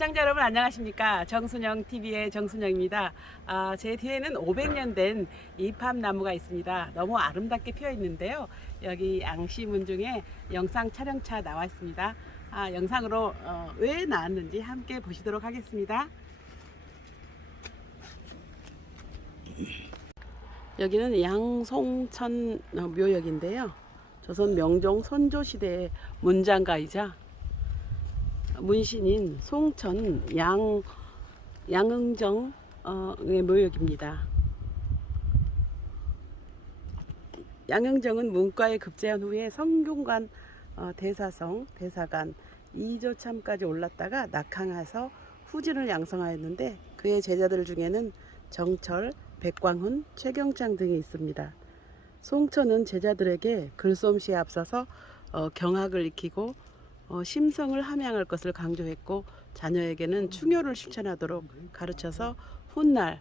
시청자 여러분 안녕하십니까. 정순영 TV의 정순영입니다. 제 뒤에는 500년 된 이팝나무가 있습니다. 너무 아름답게 피어 있는데요. 여기 양시 문중에 영상 촬영차 나와 있습니다. 영상으로 왜 나왔는지 함께 보시도록 하겠습니다. 여기는 양송천 묘역인데요. 조선 명종 선조시대의 문장가이자 문신인 송천 양응정의 묘역입니다. 양응정은 문과에 급제한 후에 성균관 대사성, 대사관, 이조참까지 올랐다가 낙항해서 후진을 양성하였는데 그의 제자들 중에는 정철, 백광훈, 최경창 등이 있습니다. 송천은 제자들에게 글솜씨에 앞서서 경학을 익히고 심성을 함양할 것을 강조했고 자녀에게는 충효를 실천하도록 가르쳐서 훗날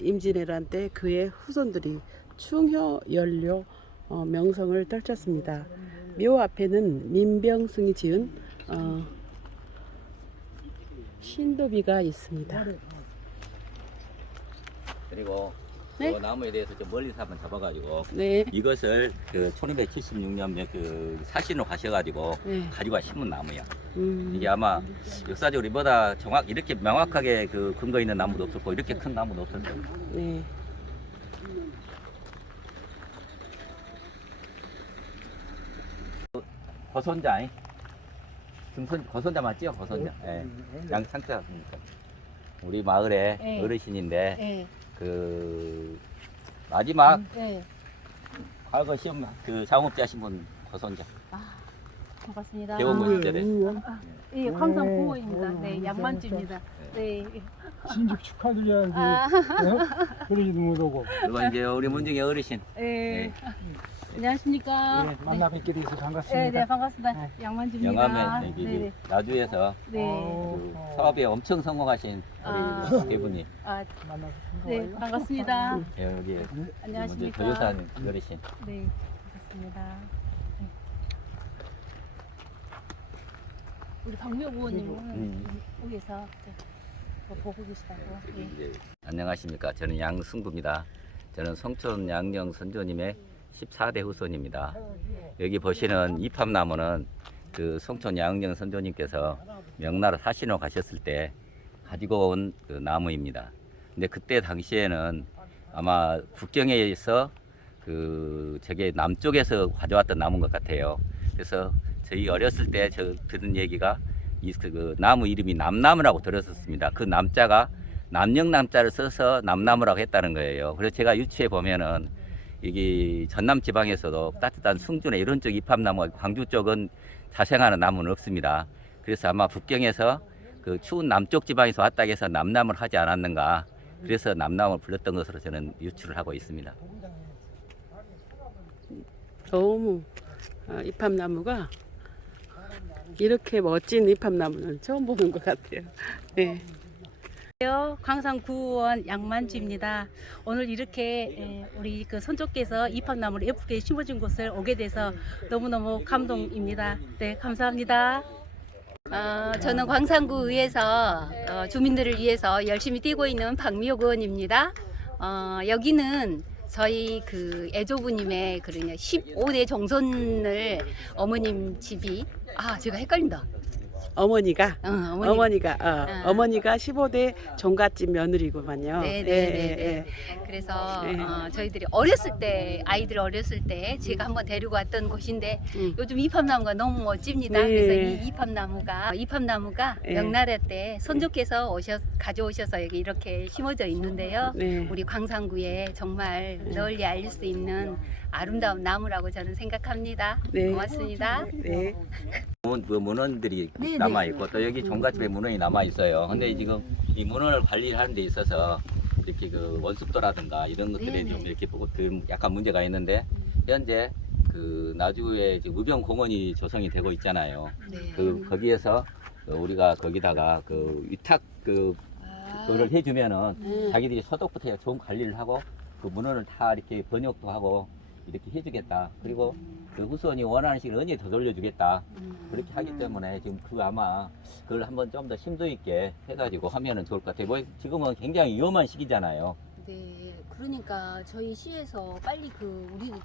임진왜란 때 그의 후손들이 충효연료 명성을 떨쳤습니다. 묘 앞에는 민병승이 지은 신도비가 있습니다. 그리고 네? 그 나무에 대해서 좀 멀리서 한번 잡아가지고 네. 이것을 그 1676년 그 사신으로 가셔가지고 네. 가지고 심은 나무야. 음. 이게 아마 역사적으로 이보다 이렇게 명확하게 그 근거 있는 나무도 없었고 이렇게 큰 나무도 없었어요. 네. 거선자, 거선자 맞죠? 거선자. 예. 양상자. 우리 마을의 네. 어르신인데 네. 그 마지막 네. 과거 시험 그 자영업자 하신 분 거선자. 반갑습니다. 대원군 시절에. 예, 황성 부모입니다. 네, 양만주입니다. 네. 진즉 축하드려야지. 아, 그러지도 못하고. 그리고 이제 우리 문중의 어르신. 네. 안녕하십니까? 네, 만나 뵙게 돼서 반갑습니다. 네, 네, 반갑습니다. 네. 양만주입니다. 영암에 여기 네, 나주에서 네. 그 사업에 엄청 성공하신 아. 우리 세 분이 아, 만나서 네, 반가워요. 반갑습니다. 여기 안녕하십니까? 도요산 어르신. 네, 반갑습니다. 네. 우리 박미호 부모님은 위에서 보고 계시다고. 네. 이제 안녕하십니까. 저는 양승구입니다. 저는 성촌 양령 선조님의 14대 후손입니다. 여기 보시는 이팝나무는 그 성촌 양령 선조님께서 명나라 사신으로 가셨을 때 가지고 온 그 나무입니다. 근데 그때 당시에는 아마 국경에서 그 저게 남쪽에서 가져왔던 나무인 것 같아요. 그래서 저희 어렸을 때 저 듣는 얘기가 그 나무 이름이 남나무라고 들었었습니다. 그 남자가 남영남자를 써서 남나무라고 했다는 거예요. 그래서 제가 유추해 보면은 여기 전남 지방에서도 따뜻한 승주나 이런 쪽 이팝나무가 광주 쪽은 자생하는 나무는 없습니다. 그래서 아마 북경에서 그 추운 남쪽 지방에서 왔다 해서 남나무를 하지 않았는가. 그래서 남나무를 불렀던 것으로 저는 유추를 하고 있습니다. 너무 이팝나무가 이렇게 멋진 이팝나무는 처음 보는 것 같아요. 네. 광산구원 양만주입니다. 오늘 이렇게 우리 그 손조께서 이팝나무를 예쁘게 심어준 곳을 오게 돼서 너무너무 감동입니다. 네, 감사합니다. 저는 광산구의회에서 주민들을 위해서 열심히 뛰고 있는 박미옥 의원입니다. 여기는 저희 그 애조부님의 그러냐 15대 정손을 어머님 집이 제가 헷갈린다. 어머니가 어머니. 어머니가 15대 종갓집 며느리구만요. 네네네. 그래서 네. 저희들이 어렸을 때 아이들 어렸을 때 제가 한번 데리고 왔던 곳인데 요즘 이팝나무가 너무 멋집니다. 네. 그래서 이 이팝나무가 네. 명나라 때 선조께서 가져오셔서 여기 이렇게 심어져 있는데요. 네. 우리 광산구에 정말 널리 알릴 수 있는 아름다운 나무라고 저는 생각합니다. 네. 고맙습니다. 네. 그 문헌들이 네, 남아 있고 또 여기 종갓집에 문헌이 남아 있어요. 근데 지금 이 문헌을 관리하는 데 있어서 이렇게 그 원습도라든가 이런 것들에 네, 좀 네. 이렇게 보고 약간 문제가 있는데 현재 그 나주에 의병공원이 조성이 되고 있잖아요. 네. 거기에서 우리가 거기다가 그 위탁 그거를 해주면은 자기들이 소독부터 해서 좋은 관리를 하고 그 문헌을 다 이렇게 번역도 하고 이렇게 해주겠다. 그리고 그 후손이 원하는 식으로 언제 더 돌려주겠다. 그렇게 하기 때문에 지금 아마 그걸 한번 좀 더 심도 있게 해가지고 하면은 좋을 것 같아요. 뭐 지금은 굉장히 위험한 시기잖아요. 네, 그러니까 저희 시에서 빨리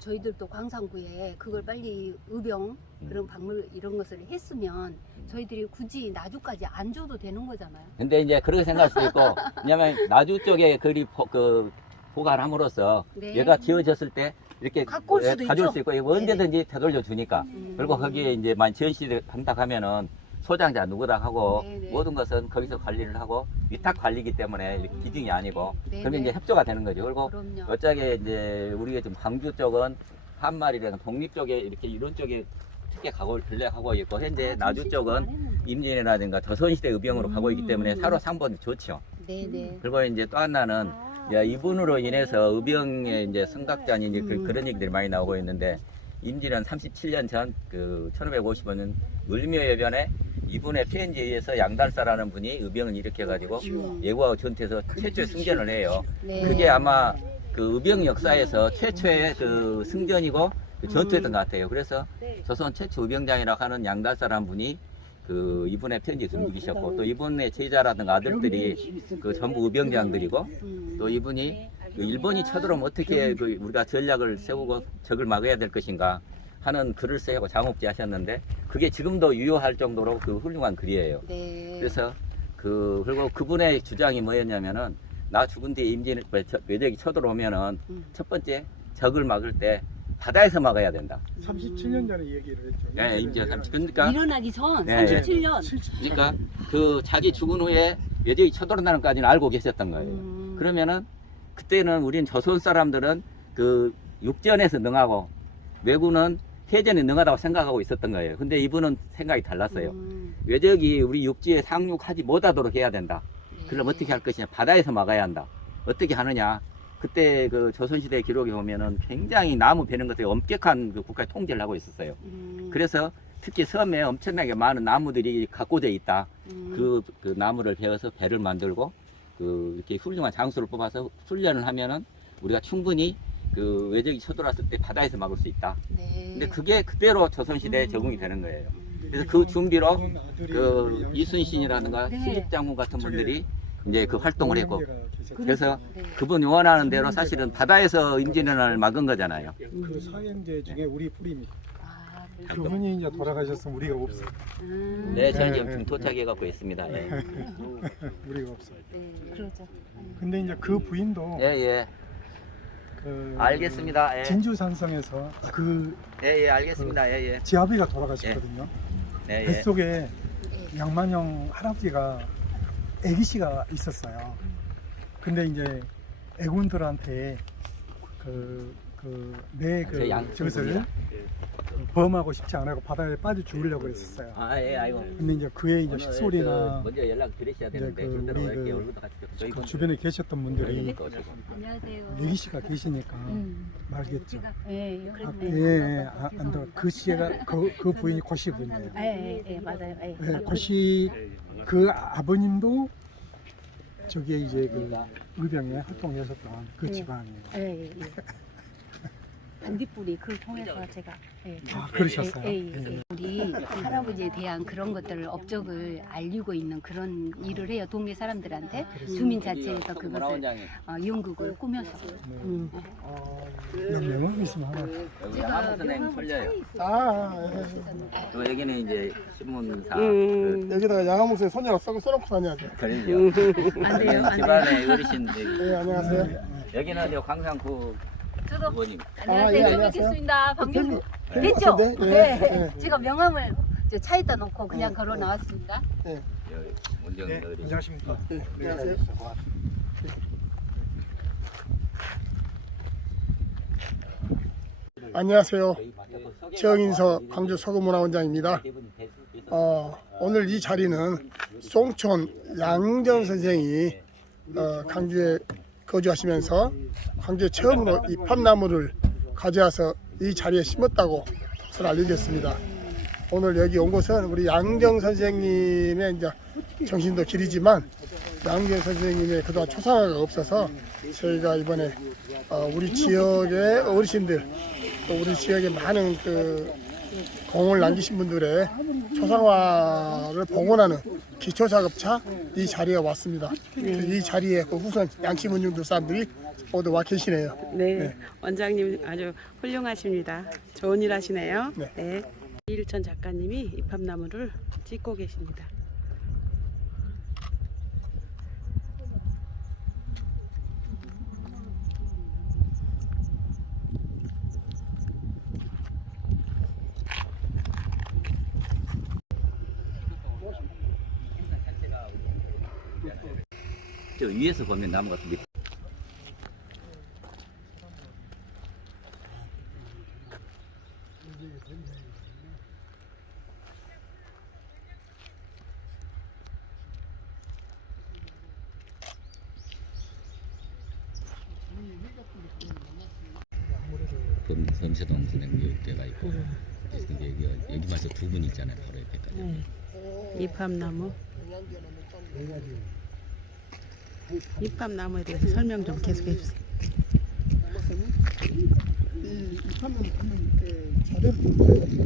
저희들도 광산구에 그걸 빨리 의병 그런 박물 이런 것을 했으면 저희들이 굳이 나주까지 안 줘도 되는 거잖아요. 근데 이제 그렇게 생각할 수도 있고, 왜냐면 나주 쪽에 보관함으로써 네. 얘가 지어졌을 때 이렇게 갖고 올 수도 가져올 있죠. 수 있고 이거 언제든지 되돌려 주니까. 그리고 거기에 이제 만 지원시를 한다 하면은 소장자 누구다 하고 네네. 모든 것은 거기서 관리를 하고 위탁 관리이기 때문에 이렇게 기증이 아니고 네네. 그러면 이제 협조가 되는 거죠. 그리고 그럼요. 어쩌게 이제 우리가 좀 광주 쪽은 한마리랑 독립 쪽에 이렇게 이런 쪽에 특히 가고 전략하고 있고 현재 나주 쪽은 임진왜란이라든가 조선시대 의병으로 가고 있기 때문에 서로 상본이 좋죠. 네네. 그리고 이제 또 하나는 이분으로 인해서 의병의 이제 성각자니 이제 그런 얘기들이 많이 나오고 있는데 임진왜란 37년 전 그 1555년 을묘해변에 이분의 편지에 의해서 양달사라는 분이 의병을 일으켜가지고 예고하고 전투에서 최초의 승전을 해요. 네. 그게 아마 그 의병 역사에서 최초의 그 승전이고 그 전투였던 것 같아요. 그래서 조선 최초 의병장이라고 하는 양달사라는 분이 그 이분의 편지에 숨기셨고 또 이분의 제자라든가 아들들이 그 전부 의병장들이고 또 이분이 그 일본이 쳐들어오면 어떻게 그 우리가 전략을 세우고 적을 막아야 될 것인가 하는 글을 쓰고 장업지 하셨는데 그게 지금도 유효할 정도로 그 훌륭한 글이에요. 네. 그래서 그리고 그분의 주장이 뭐였냐면은 나 죽은 뒤에 외적이 쳐들어오면은 첫 번째 적을 막을 때 바다에서 막아야 된다. 37년 전에 얘기를 했죠. 네, 임진 30. 그러니까 일어나기 전 네. 37년. 그러니까 그 자기 죽은 후에 외적이 쳐들어온다는 까지는 알고 계셨던 거예요. 그러면은 그때는 우린 조선 사람들은 그 육전에서 능하고 외구는 해전에 능하다고 생각하고 있었던 거예요. 근데 이분은 생각이 달랐어요. 외적이 우리 육지에 상륙하지 못하도록 해야 된다. 그럼 어떻게 할 것이냐? 바다에서 막아야 한다. 어떻게 하느냐? 그때 그 조선시대 기록에 보면은 굉장히 나무 베는 것에 엄격한 그 국가의 통제를 하고 있었어요. 그래서 특히 섬에 엄청나게 많은 나무들이 가꾸어져 있다. 그 나무를 베어서 배를 만들고 이렇게 훌륭한 장수를 뽑아서 훈련을 하면은 우리가 충분히 그 외적이 쳐들어왔을 때 바다에서 막을 수 있다. 네. 근데 그게 그대로 조선시대에 적응이 되는 거예요. 그래서 그 준비로 그 이순신이라든가 네. 신입장군 같은 분들이 이제 그 활동을 했고 그래서 네. 그분이 원하는 대로 사실은 바다에서 임진왜란을 막은 거잖아요. 그 사형제 중에 우리 뿌리입니다. 아, 그분이 이제 돌아가셨으면 우리가 없어. 네, 저희 네, 지금 네. 도착해 갖고 있습니다. 예, 우리가 없어. 네. 그러죠. 근데 이제 그 부인도 예, 예. 그 알겠습니다. 예. 진주산성에서 그 예, 예, 알겠습니다. 예, 예. 지아비가 돌아가셨거든요. 네, 예. 뱃속에 양만영 할아버지가 애기씨가 있었어요. 근데 이제 애군들한테 내 저희 양 저것을 친구입니다. 범하고 싶지 않고 바다에 빠져 죽으려고 했었어요. 아, 예, 아이고. 근데 이제 그의 이제 오늘 식소리나 먼저 연락 드리셔야 되는데 이제 그 절대로 우리 이렇게 그 얼굴도 같이 저희 그 주변에 계셨던 분들이 안녕하세요. 애기씨가 계시니까 말겠죠. 예, 아, 그렇네. 예, 안다. 그 씨가 그 부인이 고씨 분이에요. 예, 맞아요. 예. 예, 고씨 그 아버님도 저기에 이제 그 의병에 활동하셨던 그 집안이에요. 예, 예. 반딧불이 그걸 통해서 제가 아, 그러셨어요? 예. 우리 할아버지에 대한 그런 것들을 업적을 알리고 있는 그런 일을 해요. 동네 사람들한테 주민 자체에서 그것을 연극을 꾸몄어요. 명함 있으면 하나. 여기 한무 선생님 설려요. 또 여기는 이제 신문사. 여기다가 양화목소리 손녀가 써놓고 다녀야죠. 그러죠. 안 돼요, 안 집안의 어르신들이. 네, 안녕하세요. 여기는 이제 광산구 저도 의원님. 안녕하세요. 예, 처음 안녕하세요. 뵙겠습니다. 반갑습니다. 네, 됐죠? 같은데? 네. 네. 제가 명함을 저 차에다 놓고 그냥 걸어 나왔습니다. 여기 문정 네, 어르신. 안녕하십니까. 네, 안녕하세요. 안녕하세요. 최영인서 광주 서구문화원장입니다. 오늘 이 자리는 송촌 양정 선생이 광주에 거주하시면서 광주에 처음으로 이 팝나무를 가져와서 이 자리에 심었다고 것을 알려졌습니다. 오늘 여기 온 곳은 우리 양정 선생님의 이제 정신도 길이지만 양정 선생님의 그동안 초상화가 없어서 저희가 이번에 우리 지역의 어르신들 또 우리 지역에 많은 그 공을 남기신 분들의 초상화를 복원하는 기초작업차 이 자리에 왔습니다. 이 자리에 그 후손 양치문중도 사람들이 모두 와 계시네요. 네, 원장님 아주 훌륭하십니다. 좋은 일 하시네요. 네. 네. 이일천 작가님이 이팝나무를 찍고 계십니다. 저 위에서 보면 나무가 밑에 범세동 선생님께가 있고 그래서 여기 마저 두 분 있잖아요. 바로 옆에까지. 네. 이팝나무. 이팝나무에 대해서 설명 좀 계속해 주세요. 이 판은 자료를 보세요.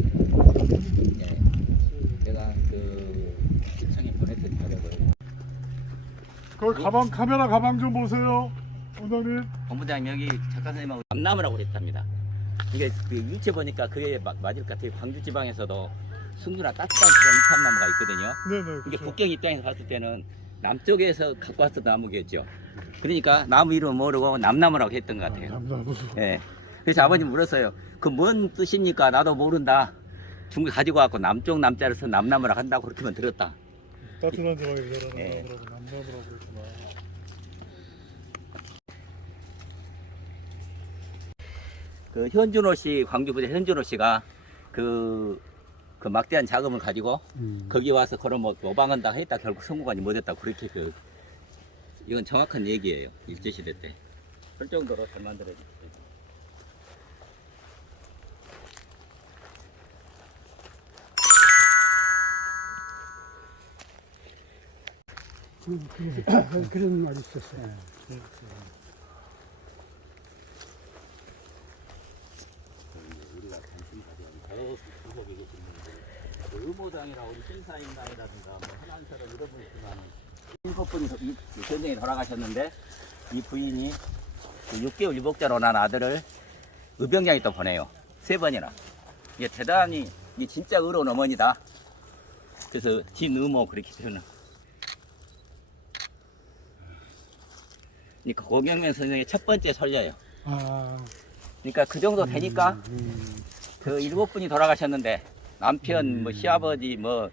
네. 제가 그 시청에 보냈던 자료를 그 카메라 가방 좀 보세요, 원장님. 본부장님 여기 작가 선생님하고 남나무라고 그랬답니다. 이게 그 일체 보니까 그게 맞을 것 같아요. 광주 지방에서도 순두나 따뜻한 그런 이팝나무가 있거든요. 네네. 이게 그렇죠. 북경 입장에서 봤을 때는 남쪽에서 갖고 왔던 나무겠죠. 그러니까 나무 이름 모르고 남나무라고 했던 것 같아요. 남나무. 예. 그래서 아버님 물었어요. 그 뭔 뜻입니까? 나도 모른다. 중국 가지고 왔고 남쪽 남자를 써 남나무라고 한다고 그렇게만 들었다. 따뜻한 지방에 자라는 네. 남나무라고 했구나. 그 현준호 씨, 광주 부자 현준호 씨가 그 막대한 자금을 가지고 거기 와서 그런 뭐 모방한다 했다 결국 성공하지 못했다 그렇게 이건 정확한 얘기예요. 일제시대 때. 그럴 정도로 잘 만들어졌어요. 그런 말이 있었어요. 우리가 관심 가지고 저 구석에 계신 분들 의모당이라고 우리 신사임당이라든가 뭐 하난처럼 이런 분이 있지만 7분이 전쟁에 돌아가셨는데 이 부인이 그 6개월 유복자로 난 아들을 의병장에 또 보내요. 3번이나. 이게 대단히 이게 진짜 의로운 어머니다. 그래서 진의모 그렇게 표현을. 그러니까 고경면 선생의 첫 번째 설녀예요. 아, 그러니까 그 정도 되니까 그 7분이 돌아가셨는데 남편, 뭐 시아버지, 뭐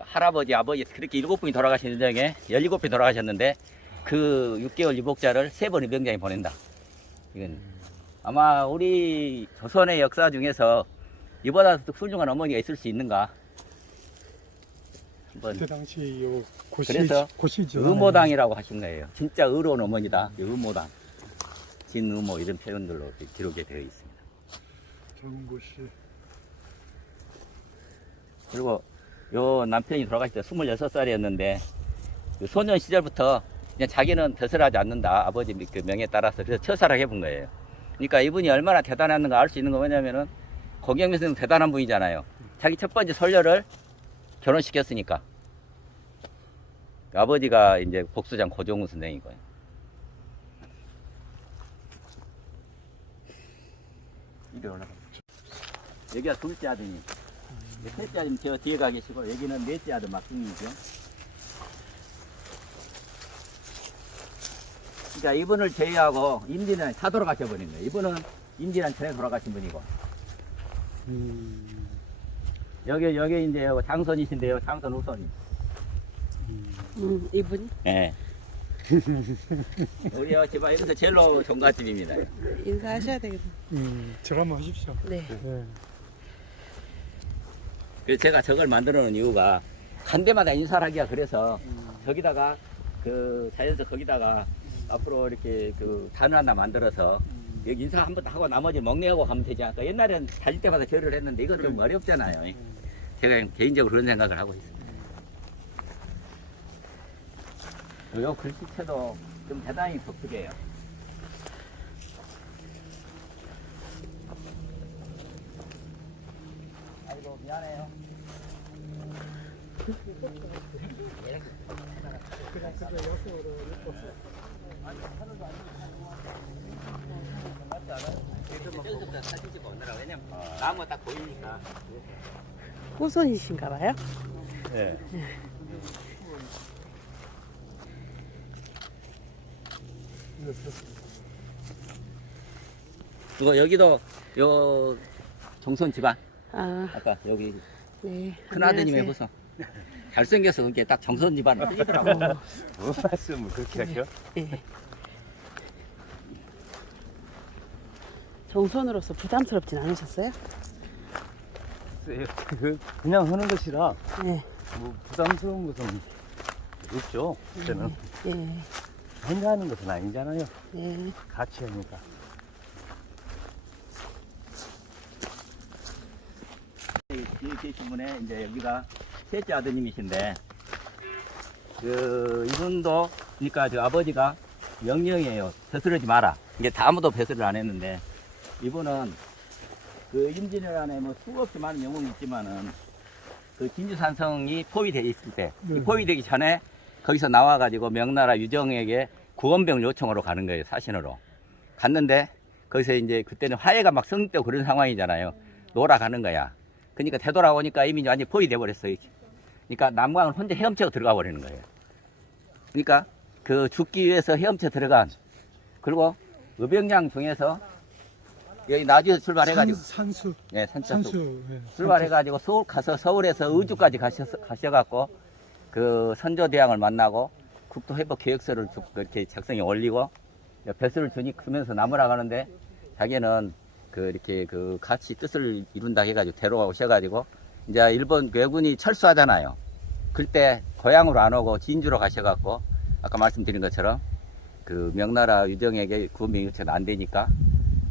할아버지, 아버지 그렇게 7분이 돌아가신 중에 17분이 돌아가셨는데 그 6개월 유복자를 3번 의병장에 보낸다. 이건 아마 우리 조선의 역사 중에서 이보다 더 훌륭한 어머니가 있을 수 있는가? 한번 그때 당시 요 그래서 고시죠. 의모당이라고 하신 거예요. 진짜 의로운 어머니다. 의모당, 진의모 이런 표현들로 기록이 되어 있습니다. 정고시. 그리고 요 남편이 돌아가실 때 26살이었는데 그 소년 시절부터 그냥 자기는 벼슬하지 않는다. 아버지 그 명에 따라서 그래서 처사를 해본 거예요. 그러니까 이분이 얼마나 대단했는가 알 수 있는 거 뭐냐면은 고경민 선생님 대단한 분이잖아요. 자기 첫 번째 손녀를 결혼시켰으니까. 아버지가 이제 복수장 고종훈 선생이고요. 이리 올라가. 여기가 둘째 아드님. 셋째 아드님 저 뒤에 가 계시고 여기는 넷째 아들 막둥이죠. 그러니까 이분을 제외하고 임진왜란에 다 돌아가셔 버린 거예요. 이분은 임진왜란 전에 돌아가신 분이고. 여기 이제 장손이신데요. 장손 후손이. 이분이 예. 우리 집안 여기서 제일로 종갓집입니다. 인사하셔야 되겠네. 제가 한번 하십시오. 네. 네. 그래서 제가 저걸 만들어 놓은 이유가 간 데마다 인사를 하기가 그래서 저기다가 그 자연서 거기다가 앞으로 이렇게 그 단을 하나 만들어서 여기 인사 한 번 하고 나머지 먹내하고 가면 되지 않을까. 옛날엔 다닐 때마다 결의를 했는데 이건 좀 어렵잖아요. 제가 개인적으로 그런 생각을 하고 있습니다. 요 글씨체도 좀 대단히 독특해요. 사진 찍어 오느라 왜냐면 나무 딱 보이니까. 후손이신가 봐요. 네. 그거 여기도 요 정선 집안 아, 아까 여기 네. 큰 아드님의 안녕하세요. 후손 잘생겨서 그게 딱 정선 집안으로 뜨더라고. 뭐 말씀을 그렇게 하죠? 네. 정손으로서 부담스럽진 않으셨어요? 그냥 하는 것이라 네. 뭐 부담스러운 것은 없죠. 그때는 예. 혼자 하는 것은 아니잖아요. 네. 같이 하니까. 뒤에 계신 분의 이제 여기가 셋째 아드님이신데 그 이분도 그러니까 저 아버지가 명령이에요. 벼슬하지 마라. 이게 다 아무도 벼슬을 안 했는데 이분은 그 임진왜란에 안에 뭐 수없이 많은 영웅이 있지만은 그 진주산성이 포위되어 있을 때 이 포위되기 전에 거기서 나와가지고 명나라 유정에게 구원병 요청으로 가는 거예요. 사신으로 갔는데 거기서 이제 그때는 화해가 막 성립되고 그런 상황이잖아요. 놀아가는 거야. 그러니까 되돌아오니까 이미 완전히 포위돼 버렸어요. 그러니까 남강을 혼자 헤엄쳐 들어가 버리는 거예요. 그러니까 그 죽기 위해서 헤엄쳐 들어간 그리고 의병장 중에서 여기 나주에서 출발해가지고 산수 네, 산자수 산수 예. 출발해가지고 서울 가서 서울에서 의주까지 가셔갖고 그 선조대왕을 만나고 국토회복 계획서를 이렇게 작성해 올리고 벼슬을 주면서 나무라 가는데 자기는 그 이렇게 그 같이 뜻을 이룬다 해가지고 데려오셔가지고 이제 일본 왜군이 철수하잖아요. 그때 고향으로 안 오고 진주로 가셔갖고 아까 말씀드린 것처럼 그 명나라 유정에게 구원병 요청 안 되니까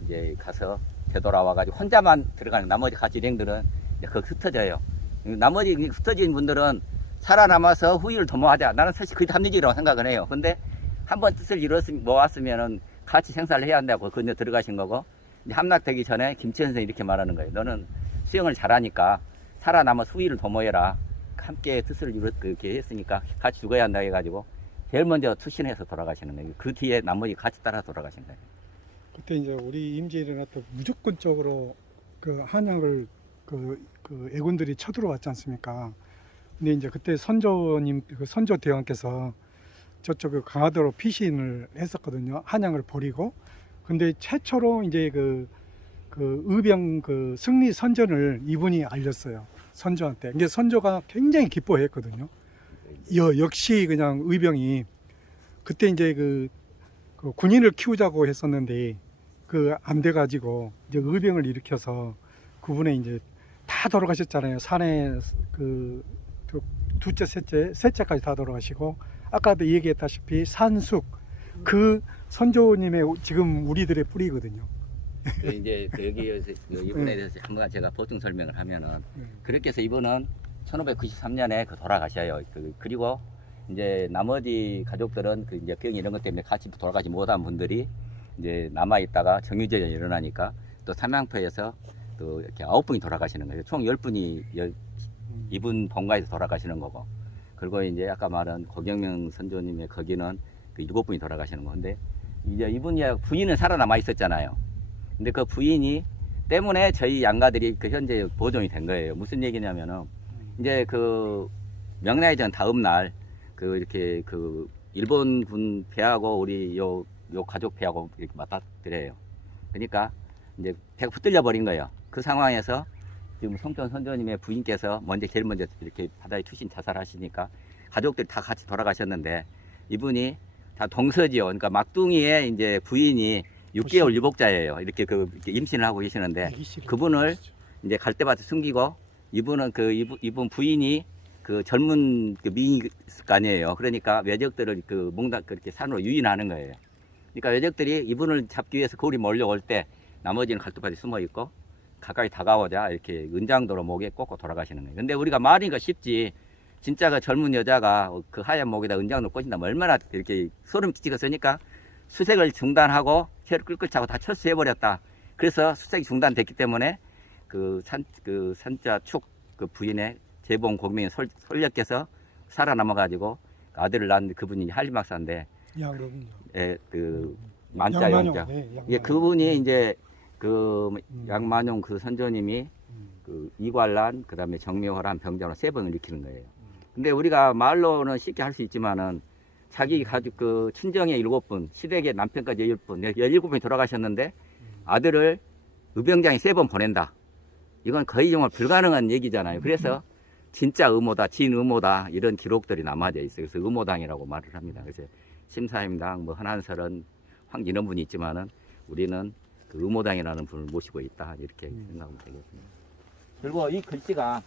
이제 가서 되돌아와가지고 혼자만 들어가는 나머지 같이 일행들은 이제 거기 흩어져요. 나머지 흩어진 분들은 살아남아서 후위를 도모하자. 나는 사실 그게 합리적이라고 생각을 해요. 근데 한번 뜻을 모았으면은 같이 생사를 해야 한다고 그녀 들어가신 거고 이제 함락되기 전에 김치 선생이 이렇게 말하는 거예요. 너는 수영을 잘하니까 살아남아서 후위를 도모해라. 함께 뜻을 이렇게 했으니까 같이 죽어야 한다 해가지고 제일 먼저 투신해서 돌아가시는 거예요. 그 뒤에 나머지 같이 따라 돌아가신 거예요. 그때 이제 우리 임진왜란 때 무조건적으로 그 한양을 그 애군들이 쳐들어왔지 않습니까? 근데 이제 그때 선조님 그 선조 대왕께서 저쪽 그 강화도로 피신을 했었거든요. 한양을 버리고. 근데 최초로 이제 그 의병 그 승리 선전을 이분이 알렸어요. 선조한테. 이게 선조가 굉장히 기뻐했거든요. 역시 그냥 의병이 그때 이제 그 군인을 키우자고 했었는데 그 안 돼가지고 이제 의병을 일으켜서 그분의 이제 다 돌아가셨잖아요. 산에 그 둘째, 셋째까지 다 돌아가시고 아까도 얘기했다시피 산숙 그 선조님의 지금 우리들의 뿌리거든요. 이제 여기에서 이분에 대해서 한번 제가 보충 설명을 하면은 그렇게 해서 이분은 1593년에 돌아가셔요. 그리고 이제 나머지 가족들은 그 이제 병 이런 것 때문에 같이 돌아가지 못한 분들이 이제 남아 있다가 정유재가 일어나니까 또 삼양포에서 또 이렇게 9분이 돌아가시는 거예요. 총 10분이 이분 본가에서 돌아가시는 거고. 그리고 이제 아까 말한 고경명 선조님의 거기는 그 7분이 돌아가시는 건데 이제 이분이 부인은 살아남아 있었잖아요. 근데 그 부인이 때문에 저희 양가들이 그 현재 보존이 된 거예요. 무슨 얘기냐면은 이제 그 명나해전 다음 날 그 이렇게 그 일본군 배하고 우리 요 가족 배하고 이렇게 맞닥뜨려요. 그러니까 이제 배가 붙들려 버린 거예요. 그 상황에서 지금 성촌 선조님의 부인께서 제일 먼저 이렇게 바다에 투신 자살하시니까 가족들이 다 같이 돌아가셨는데 이분이 다 동서지요. 그러니까 막둥이의 이제 부인이 6개월 유복자예요. 이렇게 이렇게 임신을 하고 계시는데 그분을 이제 갈대밭에 숨기고 이분은 이분 부인이 그 젊은 미인일 거 아니에요. 그러니까 외적들을 그렇게 산으로 유인하는 거예요. 그러니까 외적들이 이분을 잡기 위해서 거울이 몰려올 때 나머지는 갈대밭에 숨어 있고 가까이 다가오자 이렇게 은장도로 목에 꽂고 돌아가시는 거예요. 근데 우리가 말이니까 쉽지 진짜 그 젊은 여자가 그 하얀 목에다 은장도로 꽂힌다면 얼마나 이렇게 소름 끼치겠으니까 수색을 중단하고 혀를 끌끌 차고 다 철수해버렸다. 그래서 수색이 중단됐기 때문에 산자 축 그 부인의 재봉 공명이 설녀께서 살아남아가지고 아들을 낳은 그분이 한림박사인데 양로군요. 그 만자 영자. 예, 그분이 이제 그 양만용 그 선조님이 그 이관란 그다음에 정묘호란 병자로 3번을 일으키는 거예요. 근데 우리가 말로는 쉽게 할 수 있지만은 자기 가족 그 친정에 7분, 시댁에 남편까지 10분, 17분이 돌아가셨는데 아들을 의병장에 3번 보낸다. 이건 거의 정말 불가능한 얘기잖아요. 그래서 진짜 의모다, 진의모다 이런 기록들이 남아져 있어요. 그래서 의모당이라고 말을 합니다. 그래서 심사임당, 뭐 한한설은 황 이런 분이 있지만은 우리는 그 의모당이라는 분을 모시고 있다 이렇게 생각하면 되겠습니다. 그리고 이 글씨가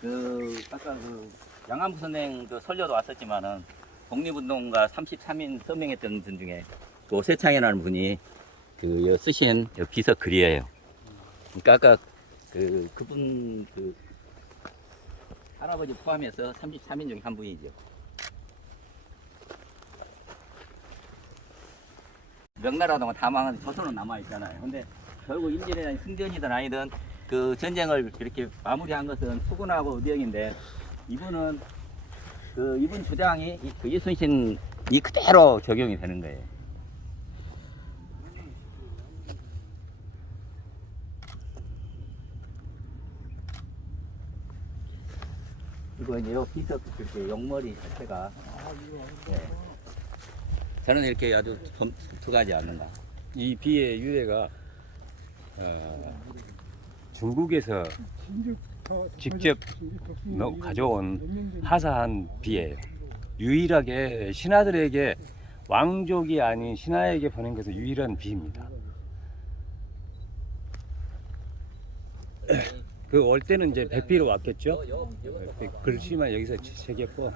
그 아까 그 양안부 선생 그 설녀도 왔었지만은 독립운동가 33인 서명했던 분 중에 그 오세창이라는 분이 그 쓰신 비석 글이에요. 그러니까 아까 그분 그 할아버지 포함해서 33인 중에 한 분이죠. 명나라 동안 다 망한 조선은 남아 있잖아요. 근데 결국 임진왜란 승전이든 아니든 그 전쟁을 이렇게 마무리한 것은 수군하고 의병인데 이분은 그 이분 주장이 그 이순신이 그대로 적용이 되는 거예요. 이거 이제 요 비석 이렇게 용머리 자체가 네. 저는 이렇게 아주 독특하지 않는가. 이 비의 유래가 중국에서 직접 가져온 하사한 비예요. 유일하게 신하들에게 왕족이 아닌 신하에게 보낸 것은 유일한 비입니다. 그 올 때는 이제 백비로 왔겠죠. 글씨만 여기서 새겼고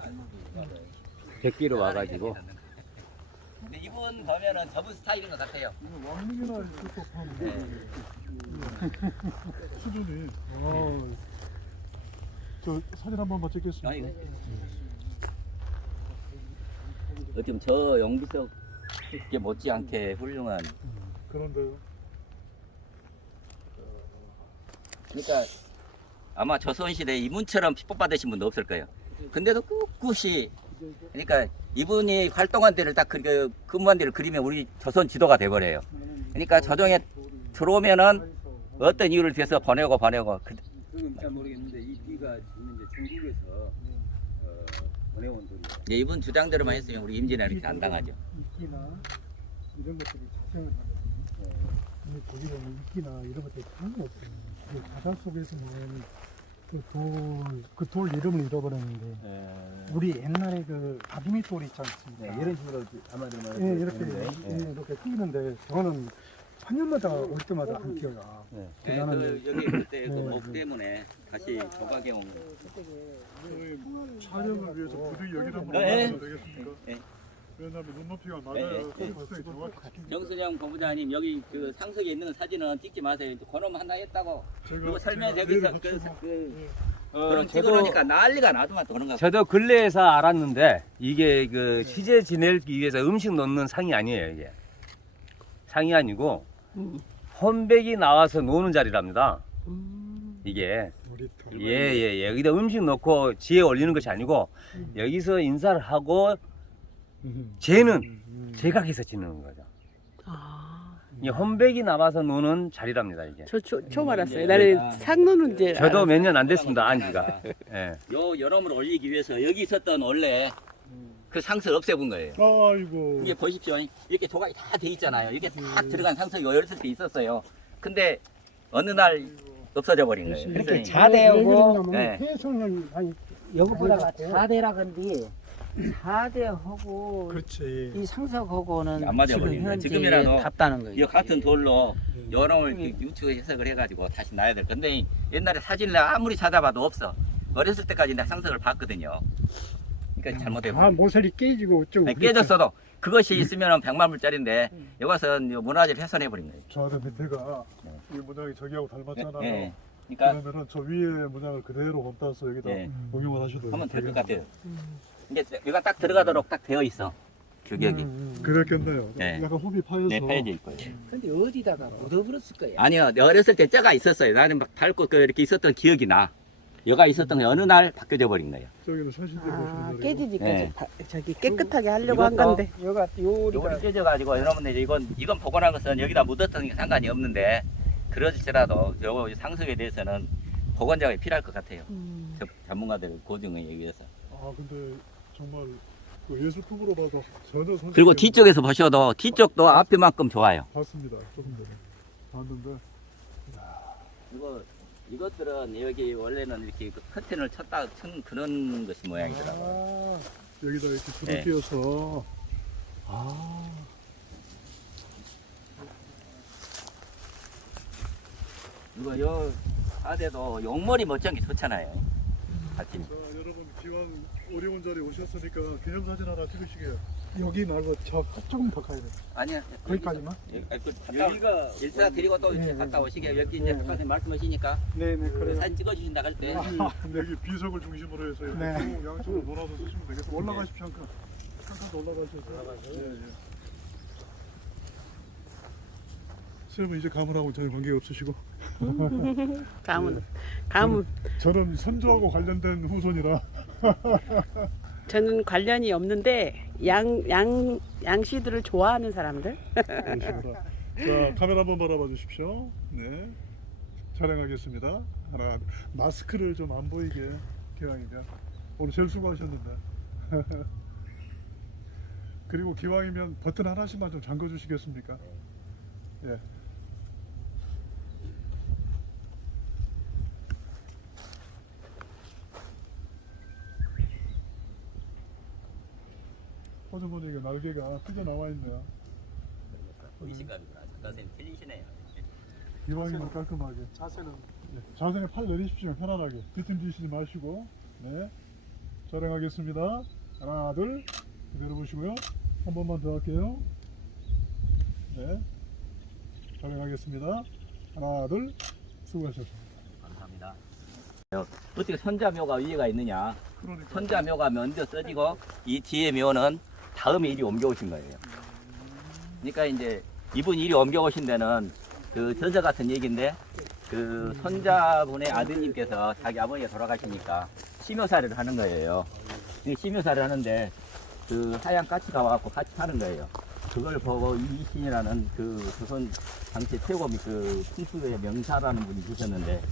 백비로 와가지고. 근데 이분 보면은 저분 스타일인 것 같아요. 왕릉이나 있을 법한 수준이. 저 사진 한 번만 찍겠습니다. 아니, 어쩜 저 영비석에 못지않게 훌륭한. 그런데요. 그러니까 아마 조선시대 이분처럼 핍박 받으신 분도 없을 거예요. 근데도 꿋꿋이 그러니까 이분이 활동한 데를 딱 근무한 데를 그리면 우리 조선 지도가 돼버려요. 그러니까 조정에 들어오면은 어떤 이유를 대해서 보내고 그건 잘 모르겠는데 이 비가 지금 이제 중국에서 보내온 돈이에요. 예, 이분 주장대로만 했으면 우리 임진왜란 이렇게 안 당하죠. 이끼나 이런 것들이 작성을 하거든요. 근데 거기 보면 이끼나 이런 것들이 전혀 없어요. 그 바다 속에서 나오는 그 돌 이름을 잃어버렸는데 우리 옛날에 그 가비미 돌 있지 않습니까? 이런 식으로 아마도 예, 이렇게 튀기는데 저는 한년마다 올 때마다 안 튀어요. 대단한 여기 그때 그 네, 목 때문에 다시 조각해 온 저희 촬영을 위해서 부득이 여기를 한번 네. 나가도 되겠습니까? 네. 왜냐하면 눈높이가 네, 낮아야 네. 발성이 정확히 찍힙니다. 정순영 본부장님 여기 그 상석에 있는 사진은 찍지 마세요. 그놈 하나 했다고. 그리고 설명 제가 여기서 내일 붙여서 그런 찍어놓으니까 난리가 나더만 또 그런 거. 저도 근래에서 알았는데 이게 그 취재 지내기 위해서 음식 놓는 상이 아니에요. 이게 상이 아니고 혼백이 나와서 노는 자리랍니다. 이게 놀이터. 예예 여기다 음식 넣고 지에 올리는 것이 아니고 여기서 인사를 하고 쟤는 제각해서 지내는 거죠. 이 혼백이 나와서 노는 자리랍니다 이게. 저 처음 알았어요. 나는 상노는 줄 저도 몇 년 안 됐습니다 안지가. 예. 요 여름을 올리기 위해서 여기 있었던 원래 그 상석을 없애본 거예요. 아이고. 이게 보십시오. 이렇게 조각이 다 돼 있잖아요. 이게 딱 들어간 상석이 열었을 때 있었어요. 근데 어느 날 없어져 버린 거예요. 이렇게 그래서 자대하고 네. 해성을 아니 여기보다가 자대라 건디 자대하고 그렇지. 이 상석하고는 안 맞아 지금 버리는 거예요. 현재 지금이라도 답다는 거예요. 이 같은 돌로 여름을 유추 해석을 해가지고 다시 놔야 될 건데 옛날에 사진을 아무리 찾아봐도 없어. 어렸을 때까지 내가 상석을 봤거든요. 그러니까 잘못해. 다 모서리 깨지고 어쩌고. 아니, 깨졌어도 그것이 있으면 100만 불짜리인데 이것은 문화재를 훼손해 버린 거예요. 저 밑에가 이 문양이 저기하고 닮았잖아요. 네. 그러니까 그러면은 저 위에 문양을 그대로 본따서 여기다 네. 응용을 하셔도 하면 될 것 되겠네요. 같아요. 이제 여기가 딱 들어가도록 딱 되어 있어. 규격이. 그랬겠네요. 네. 약간 홈이 파여서. 네, 파여져 있고요. 근데 어디다가 묻어버렸을 거야. 아니요, 어렸을 때 쩌가 있었어요. 나는 막 밟고 이렇게 있었던 기억이 나. 여가 있었던 게 어느 날 바뀌어져 버린 거예요. 저기는 사진들 보시면 되고. 깨지니까 네. 저기 깨끗하게 하려고 한 건데. 여가 요리가 요리 깨져가지고 여러분들 이건 복원한 것은 여기다 묻었던 게 상관이 없는데 그럴지라도 요거 상석에 대해서는 복원 작업이 필요할 것 같아요. 전문가들 고증에 의해서. 아 근데 정말 그 예술품으로 봐도 전혀 손색이 그리고 없는 뒤쪽에서 보셔도 뒤쪽도 앞에만큼 좋아요. 봤습니다. 조금 전에 봤는데 이것들은 여기 원래는 이렇게 커튼을 친 그런 것이 모양이더라고요. 아, 여기다 이렇게 불을 네. 띄워서 이거 요 아대도 용머리 멋진 게 좋잖아요. 같이. 자 여러분 기왕 어려운 자리 오셨으니까 기념사진 하나 찍으시게요. 여기 말고 저 조금 더 가야 돼. 아니야. 거기까지만? 여기가 일사 드리고 또 이렇게 네, 갔다 네. 오시게 여기 이제 박사님 말씀하시니까 네네 그래요. 사진 찍어주신다 할 때. 여기 비석을 중심으로 해서 이렇게 네. 쭉 양쪽으로 놀아서 쓰시면 되겠습니다. 올라가십시오 잠깐. 잠깐 올라가셔서. 예, 예. 선생님은 이제 가문하고 전혀 관계가 없으시고 가문. 저는 선조하고 관련된 후손이라 저는 관련이 없는데 양씨들을 좋아하는 사람들. 그러시구나. 자 카메라 한번 바라봐 주십시오. 네 촬영하겠습니다. 하나 마스크를 좀 안 보이게 기왕이면 오늘 제일 수고하셨는데 그리고 기왕이면 버튼 하나씩만 좀 잠궈 주시겠습니까? 예. 호주머니 이게 날개가 삐져 나와 있네요. 보이신가구나. 선생님 틀리시네요. 기왕이면 깔끔하게. 자세는 네. 자세히 팔 내리십시오. 편안하게. 뒤틀리시지 마시고. 네. 촬영하겠습니다. 하나, 둘. 그대로 보시고요. 한 번만 더 할게요. 네. 촬영하겠습니다. 하나, 둘. 수고하셨습니다. 감사합니다. 어떻게 선자묘가 위에가 있느냐? 그러니까. 선자묘가 먼저 써지고 이 뒤에 묘는 다음에 이리 옮겨오신 거예요. 그러니까 이제 이분이 이리 옮겨오신 데는 그 전서 같은 얘기인데 그 손자분의 아드님께서 자기 아버지가 돌아가시니까 심효사를 하는 거예요. 이 심효사를 하는데 그 하얀 까치가 와갖고 같이 하는 거예요. 그걸 보고 이신이라는 그 조선 당시 최고 그 풍수의 명사라는 분이 계셨는데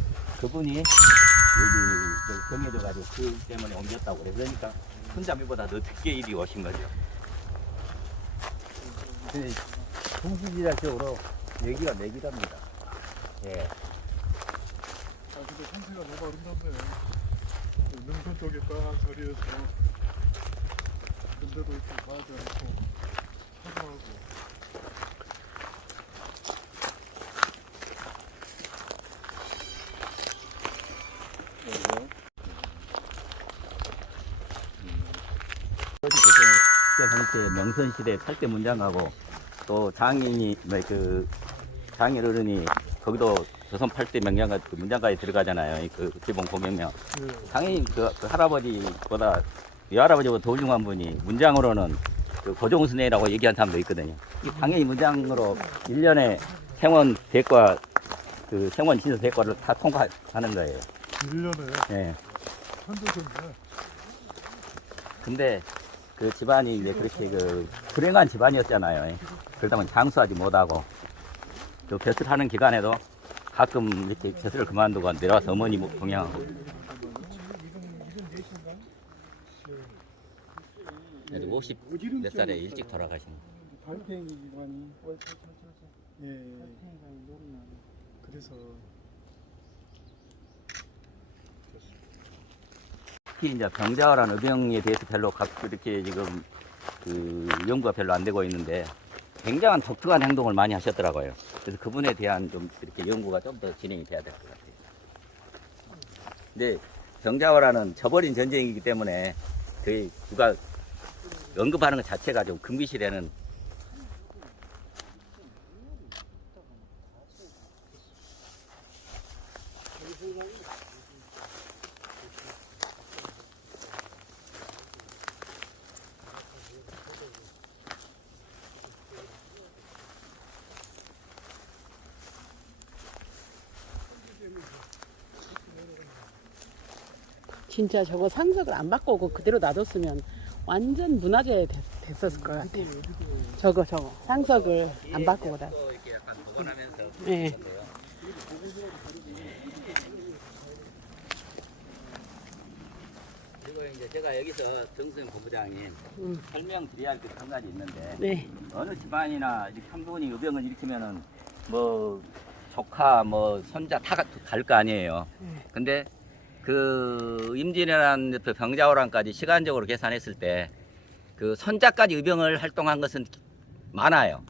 그분이 여기 정해져가지고 그 때문에 옮겼다고 그래요. 그러니까 손자매보다 더 늦게 일이 오신 거죠. 풍수지리학적으로 여기가 맥이랍니다. 예. 아, 근데 상태가 너무 아름답네요. 능선 쪽에 딱 자리에서 근데도 이렇게 가지 않고 사소하고 당시에 명선시대 8대 문장하고 또 장인이 그 장인 어른이 거기도 조선 8대 명장가 그 문장가에 들어가잖아요. 그 기본 공명명. 당연히 그 할아버지보다 외할아버지보다 더 훌륭한 분이 문장으로는 그 고종스네라고 얘기한 사람도 있거든요. 이 당연히 문장으로 1년에 생원 대과 그 생원 진서 대과를 다 통과하는 거예요. 1년에 예. 한두근데 근데 그 집안이 이제 그렇게 그 불행한 집안이었잖아요. 그러다 보니 장수하지 못하고 또 벼슬 하는 기간에도 가끔 이렇게 벼슬을 그만두고 내려와서 어머니 동양하고. 그래도 50 몇 살에 일찍 돌아가신. 달팽이 기관이 예. 그래서 특히 이제 병자호란 의병에 대해서 별로 이렇게 지금 그 연구가 별로 안 되고 있는데 굉장한 독특한 행동을 많이 하셨더라고요. 그래서 그분에 대한 좀 이렇게 연구가 좀 더 진행이 돼야 될 것 같아요. 근데 병자호란은 저버린 전쟁이기 때문에 그 누가 언급하는 것 자체가 좀 금기시되는. 진짜 저거 상석을 안 바꾸고 그대로 놔뒀으면 완전 문화재 됐었을 것 같아요. 저거 상석을 안 바꾸고 다. 또 이렇게 약간 보관하면서 네. 그리고 이제 제가 여기서 정수영 본부장님 설명드려야 할 게 한 가지 있는데 네. 어느 집안이나 이렇게 한 분이 의병을 일으키면은 뭐 조카 뭐 손자 다 갈 거 아니에요. 근데 그 임진왜란 병자호란까지 시간적으로 계산했을 때 그 손자까지 의병을 활동한 것은 많아요.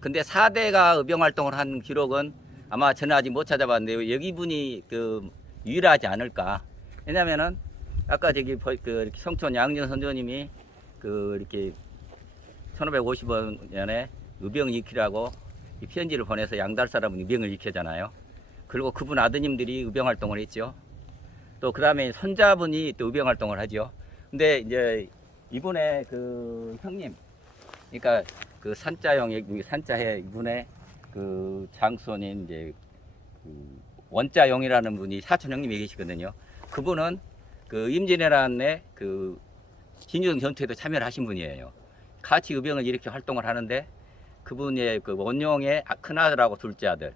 근데 4대가 의병 활동을 한 기록은 아마 저는 아직 못 찾아봤는데 여기 분이 그 유일하지 않을까. 왜냐면은 아까 저기 그 성촌 양정 선조님이 그 이렇게 1555년에 의병 일으키라고 이 편지를 보내서 양달 사람은 의병을 일으켰잖아요. 그리고 그분 아드님들이 의병 활동을 했죠. 또 그다음에 손자분이 또 의병 활동을 하죠. 근데 이제 이분의 그 형님, 그러니까 그 산자형 산자해 이분의 그 장손인 이제 그 원자용이라는 분이 사촌 형님이 계시거든요. 그분은 그 임진왜란의 그 진주성 전투에도 참여를 하신 분이에요. 같이 의병을 이렇게 활동을 하는데 그분의 그 원용의 큰아들하고 둘째 아들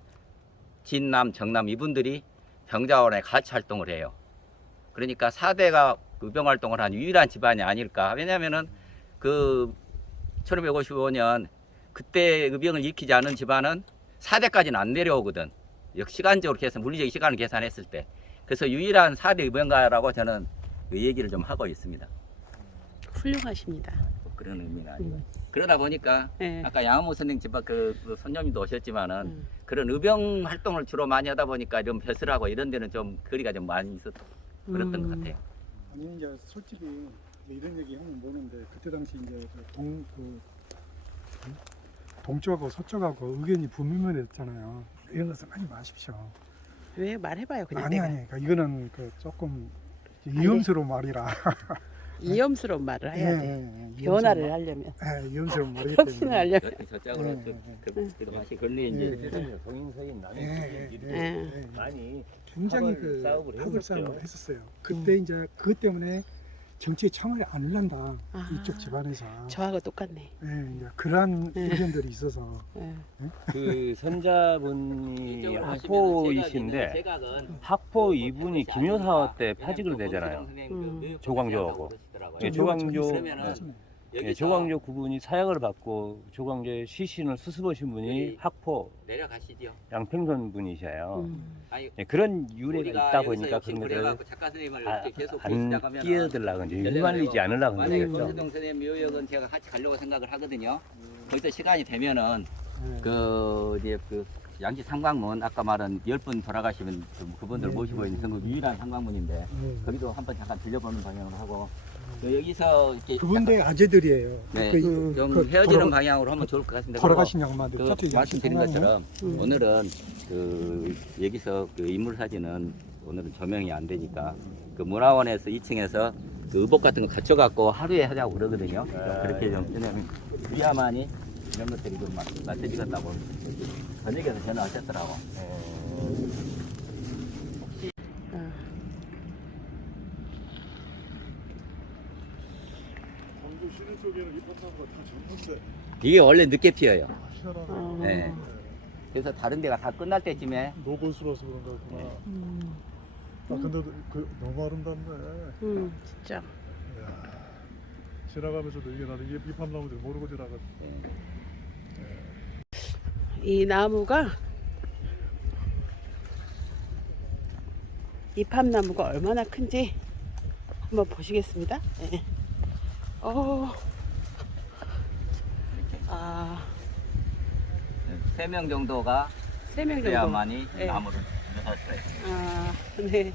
진남, 정남 이분들이 병자호란에 같이 활동을 해요. 그러니까 4대가 의병 활동을 한 유일한 집안이 아닐까. 왜냐면은 그 1555년 그때 의병을 일으키지 않은 집안은 4대까지는 안 내려오거든. 시간적으로 계산, 물리적 시간을 계산했을 때. 그래서 유일한 4대 의병가라고 저는 그 얘기를 좀 하고 있습니다. 훌륭하십니다. 그런 의미는 아니고. 그러다 보니까 네. 아까 양호모 선생 집 그 손님도 오셨지만은 그런 의병 활동을 주로 많이 하다 보니까 좀 벼슬하고 이런 데는 좀 거리가 좀 많이 있었 그랬던 것 같아요. 아니 이제 솔직히 이런 얘기 하면 모르는데 그때 당시 이제 동쪽하고 서쪽하고 의견이 분분했잖아요. 이런 것은 하지 마십시오. 왜 말해봐요 그냥. 아니 내가. 아니 그러니까 이거는 그 조금 위험스러운 말이라. 이염스러운 말을 해야 돼. 변화를 하려면. 위험스러운 말이기 혁신을 때문에. 하려면. 저쪽으로 그 맛이 걸리 이제 동인서인 나는 예. 많이 굉장히 학을 싸움을 학을 싸움을 해왔죠. 했었어요. 그때 이제 그것 때문에 정치에 청을 안 올란다. 아. 이쪽 집안에서. 저하고 똑같네. 이제 그러한 예. 의견들이 있어서. 예. 그 선자분이 학포이신데 학포 이분이 김효사화 때 파직을 되잖아요. 조광조하고. 예, 조광조 예, 조광조 구분이 사약을 받고 조광조의 시신을 수습하신 분이 학포 내려가시죠. 양평선 분이셔요. 아니, 예, 그런 유래가 있다 여기서 보니까 역시 그런 것을 그래갖고 작가 선생님을 아, 이렇게 계속 안 시작하면은 끼어들라고 이제 휘말리지 않으려고 만약에 그러겠죠. 권수동 선생님 묘역은 제가 같이 가려고 생각을 하거든요. 거기서 시간이 되면은 네. 그 이제 그 양지 상광문 아까 말한 10분 돌아가시면 그분들 네. 모시고 있는 그 유일한 상광문인데 거기도 한번 잠깐 들려보는 방향으로 하고 여기서 이렇게 그분들 아재들이에요. 네, 그 좀 헤어지는 방향으로 하면 좋을 것 같습니다. 돌아가신 양반들. 그 저쪽에 말씀드린 양식 것처럼 오늘은 그 여기서 그 인물 사진은 오늘은 조명이 안 되니까 그 문화원에서 2층에서 그 의복 같은 거 갖춰갖고 하루에 하자고 그러거든요. 좀 그렇게 좀 왜냐면 위아만이 이런 것들이 좀 맞춰지겠다고 저녁에서 전화하셨더라고. 광주 시내 쪽에는 이파트나무가 다 졌는데 이게 원래 늦게 피어요. 희한하네. 네. 그래서 다른 데가 다 끝날 때쯤에 노골수라서 그런가 보구나. 아 근데 그 너무 아름답네. 진짜. 이야, 지나가면서도 이게 나는 이게 이팝나무들 모르고 지나가. 이 나무가 이팝나무가 얼마나 큰지 한번 보시겠습니다. 예. 아, 3명 정도가 3명 정도. 그래야만이 네. 나무를 들어갈 수가 있어요. 아, 네.